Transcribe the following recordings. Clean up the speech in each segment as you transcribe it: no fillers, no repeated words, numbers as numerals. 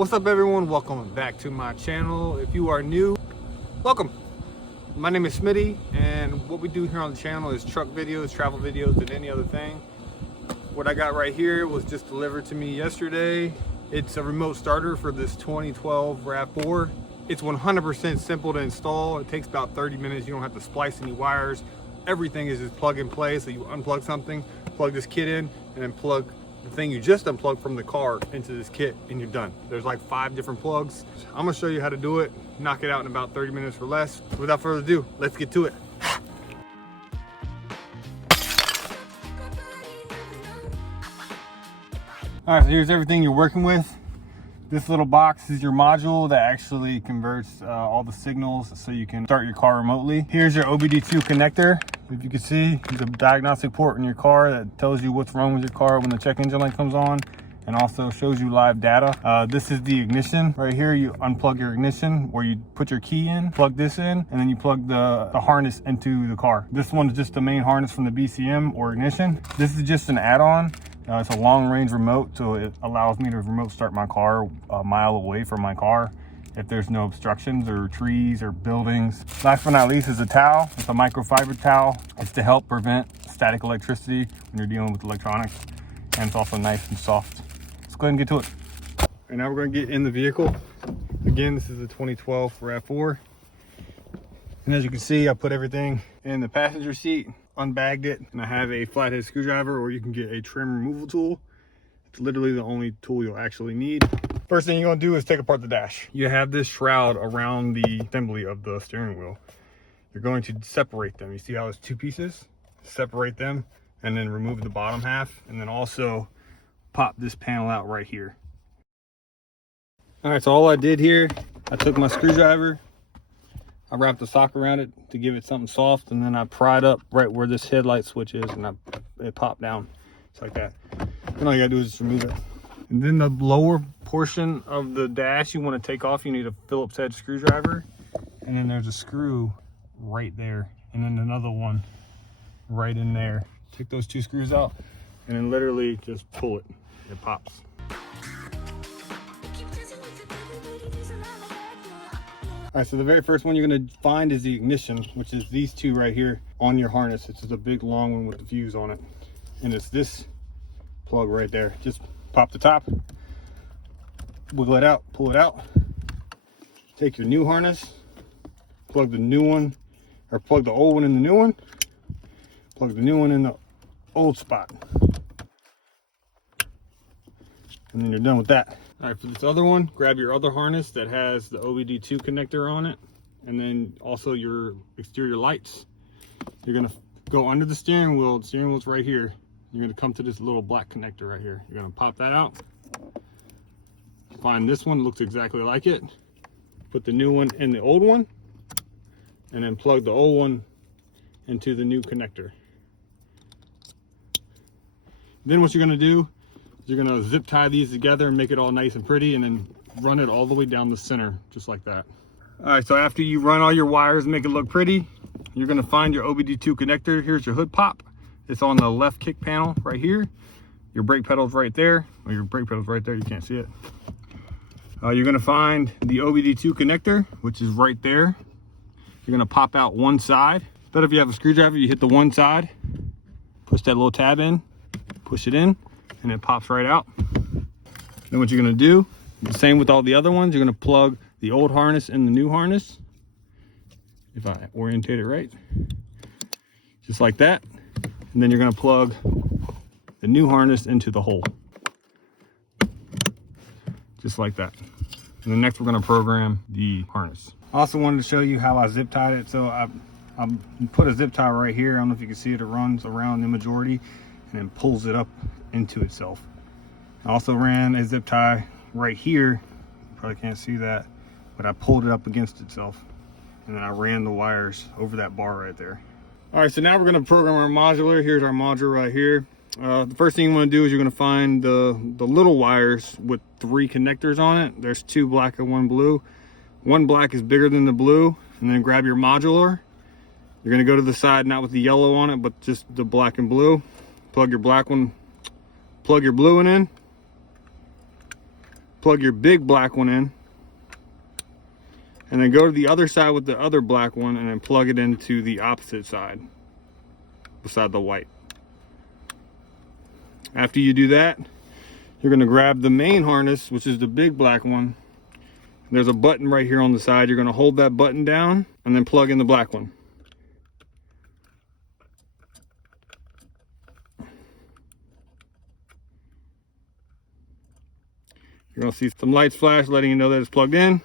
What's up everyone, welcome back to my channel. If you are new, welcome. My name is Smitty, and what we do here on the channel is truck videos, travel videos, and any other thing. What I got right here was just delivered to me yesterday. It's a remote starter for this 2012 RAV4. It's 100% simple to install. It takes about 30 minutes. You don't have to splice any wires. Everything is just plug and play. So you unplug something, plug this kit in, and then plug the thing you just unplugged from the car into this kit, and you're done. There's like 5 different plugs. I'm gonna show you how to do it, knock it out in about 30 minutes or less. Without further ado, let's get to it. All right, so here's everything you're working with. This little box is your module that actually converts all the signals so you can start your car remotely. Here's your OBD2 connector. If you can see, there's a diagnostic port in your car that tells you what's wrong with your car when the check engine light comes on, and also shows you live data. This is the ignition. Right here, you unplug your ignition where you put your key in, plug this in, and then you plug the harness into the car. This one is just the main harness from the BCM or ignition. This is just an add-on. It's a long range remote, so it allows me to remote start my car a mile away from my car if there's no obstructions or trees or buildings. Last but not least is a towel. It's a microfiber towel. It's to help prevent static electricity when you're dealing with electronics, and it's also nice and soft. Let's go ahead and get to it. And now we're going to get in the vehicle. Again, this is a 2012 RAV4. And as you can see, I put everything in the passenger seat, unbagged it, and I have a flathead screwdriver, or you can get a trim removal tool. It's literally the only tool you'll actually need. First thing you're gonna do is take apart the dash. You have this shroud around the assembly of the steering wheel. You're going to separate them. You see how it's 2 pieces? Separate them and then remove the bottom half, and then also pop this panel out right here. All right, so all I did here, I took my screwdriver, I wrapped the sock around it to give it something soft, and then I pried up right where this headlight switch is, and it popped down just like that. Then all you gotta do is just remove it. And then the lower portion of the dash you want to take off, you need a Phillips head screwdriver, and then there's a screw right there, and then another one right in there. Take those 2 screws out, and then literally just pull it. It pops. All right, so the very first one you're gonna find is the ignition, which is these 2 right here on your harness. It's just a big long one with the fuse on it. And it's this plug right there. Just pop the top, wiggle it out, pull it out. Take your new harness, plug the new one, or plug the old one in the new one, plug the new one in the old spot. And then you're done with that. All right, for this other one, grab your other harness that has the OBD2 connector on it, and then also your exterior lights. You're gonna go under the steering wheel. The steering wheel's right here. You're gonna come to this little black connector right here. You're gonna pop that out. Find this one, looks exactly like it. Put the new one in the old one, and then plug the old one into the new connector. Then what you're gonna do, you're gonna zip tie these together and make it all nice and pretty, and then run it all the way down the center, just like that. All right, so after you run all your wires and make it look pretty, you're gonna find your OBD2 connector. Here's your hood pop. It's on the left kick panel right here. Your brake pedal's right there. Or your brake pedal's right there, you can't see it. You're gonna find the OBD2 connector, which is right there. You're gonna pop out one side. But if you have a screwdriver, you hit the one side, push that little tab in, push it in, and it pops right out. Then what you're gonna do, the same with all the other ones, you're gonna plug the old harness in the new harness. If I orientate it right, just like that. And then you're gonna plug the new harness into the hole. Just like that. And then next we're gonna program the harness. I also wanted to show you how I zip tied it. So I put a zip tie right here. I don't know if you can see it, it runs around the majority and then pulls it up into itself. I also ran a zip tie right here. You probably can't see that, but I pulled it up against itself. And then I ran the wires over that bar right there. All right, so now we're gonna program our modular. Here's our module right here. The first thing you wanna do is you're gonna find the little wires with 3 connectors on it. There's 2 black and 1 blue. One black is bigger than the blue, and then grab your modular. You're gonna go to the side, not with the yellow on it, but just the black and blue. Plug your black one, plug your blue one in, plug your big black one in, and then go to the other side with the other black one and then plug it into the opposite side beside the white. After you do that, you're going to grab the main harness, which is the big black one. There's a button right here on the side. You're going to hold that button down and then plug in the black one. You're going to see some lights flash letting you know that it's plugged in.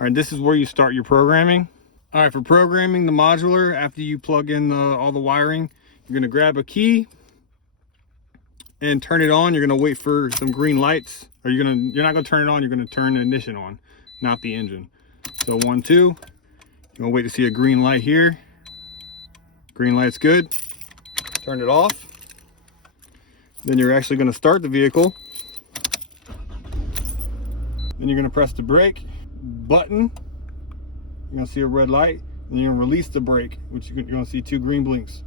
All right, this is where you start your programming. All right, for programming the modular, after you plug in all the wiring, you're going to grab a key and turn it on. You're going to wait for some green lights, or you're not going to turn it on. You're going to turn the ignition on, not the engine. So 1, 2. You're going to wait to see a green light here. Green light's good. Turn it off. Then you're actually going to start the vehicle. Then you're going to press the brake button. You're going to see a red light. And you're going to release the brake, which you're going to see 2 green blinks.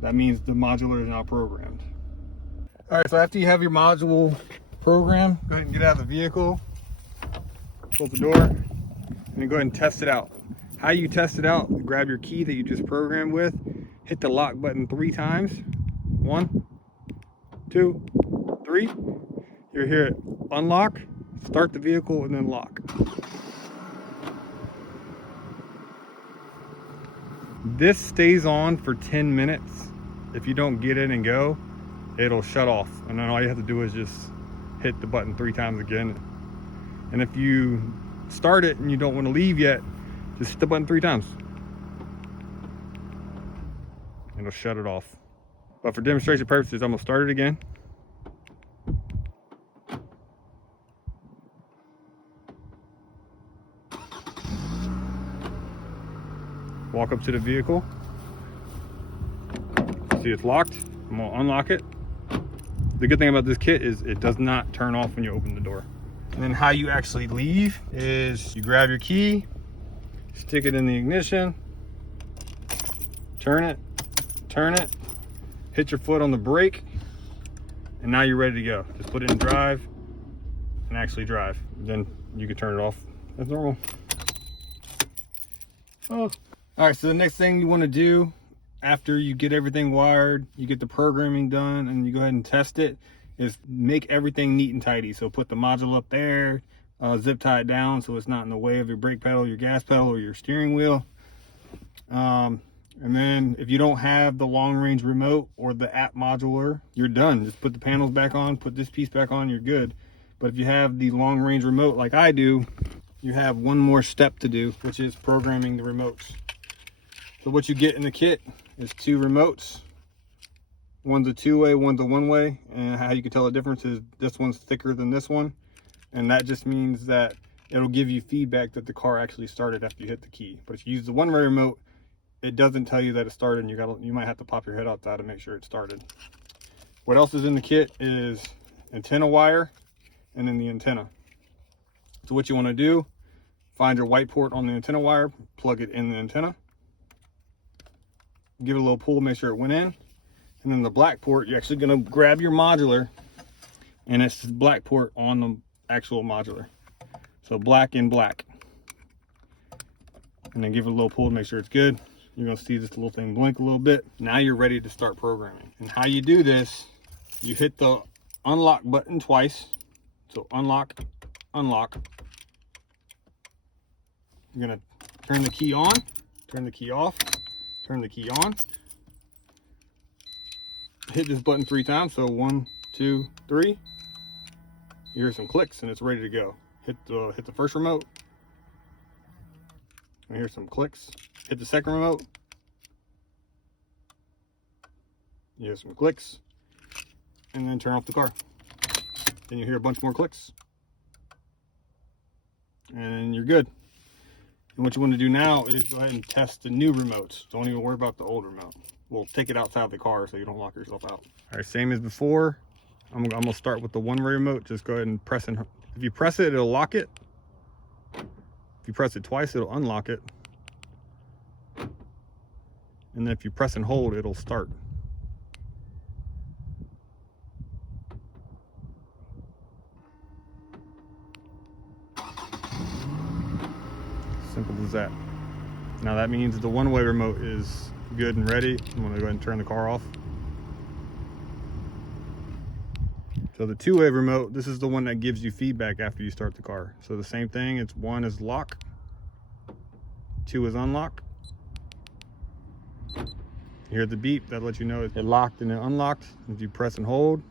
That means the modular is now programmed. All right, so after you have your module programmed, go ahead and get out of the vehicle, close the door, and then go ahead and test it out. How you test it out, grab your key that you just programmed with, hit the lock button 3 times. 1, 2, 3. You'll hear it unlock, start the vehicle, and then lock. This stays on for 10 minutes. If you don't get in and go, it'll shut off. And then all you have to do is just hit the button 3 times again. And if you start it and you don't want to leave yet, just hit the button 3 times. It'll shut it off. But for demonstration purposes, I'm gonna start it again. Walk up to the vehicle. See, it's locked. I'm gonna unlock it. The good thing about this kit is it does not turn off when you open the door. And then how you actually leave is you grab your key, stick it in the ignition, turn it, hit your foot on the brake, and now you're ready to go. Just put it in drive and actually drive. Then you can turn it off as normal. Oh. All right, so the next thing you want to do after you get everything wired, you get the programming done, and you go ahead and test it, is make everything neat and tidy. So put the module up there, zip tie it down so it's not in the way of your brake pedal, your gas pedal, or your steering wheel. And then if you don't have the long range remote or the app modular, you're done. Just put the panels back on, put this piece back on, you're good. But if you have the long range remote like I do, you have one more step to do, which is programming the remotes. So what you get in the kit is 2 remotes. One's a 2-way, one's a 1-way. And how you can tell the difference is this one's thicker than this one. And that just means that it'll give you feedback that the car actually started after you hit the key. But if you use the 1-way remote, it doesn't tell you that it started, and you might have to pop your head outside to make sure it started. What else is in the kit is antenna wire and then the antenna. So what you want to do, find your white port on the antenna wire, plug it in the antenna, give it a little pull, make sure it went in. And then the black port, you're actually going to grab your modular, and it's the black port on the actual modular. So black in black. And then give it a little pull to make sure it's good. You're going to see this little thing blink a little bit. Now you're ready to start programming. And how you do this, you hit the unlock button twice. So unlock, unlock. You're going to turn the key on, turn the key off, turn the key on. Hit this button 3 times. So 1, 2, 3. You hear some clicks and it's ready to go. Hit the first remote. And hear some clicks. Hit the second remote. You hear some clicks. And then turn off the car. Then you hear a bunch more clicks. And you're good. And what you want to do now is go ahead and test the new remotes. Don't even worry about the old remote. We'll take it outside the car so you don't lock yourself out. All right, same as before. I'm gonna start with the 1-way remote. Just go ahead and press it. If you press it, it'll lock it. If you press it twice, it'll unlock it. And then if you press and hold, it'll start. Simple as that. Now that means the one-way remote is good and ready. I'm gonna go ahead and turn the car off. So the two-way remote, this is the one that gives you feedback after you start the car. So the same thing, it's one is lock, two is unlock. You hear the beep, that lets you know it locked and it unlocked. If you press and hold,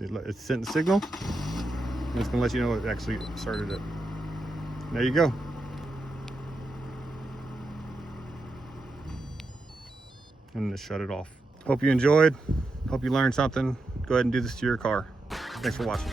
it's sent the signal, and it's gonna let you know it actually started it. There you go. And just shut it off. Hope you enjoyed. Hope you learned something. Go ahead and do this to your car. Thanks for watching.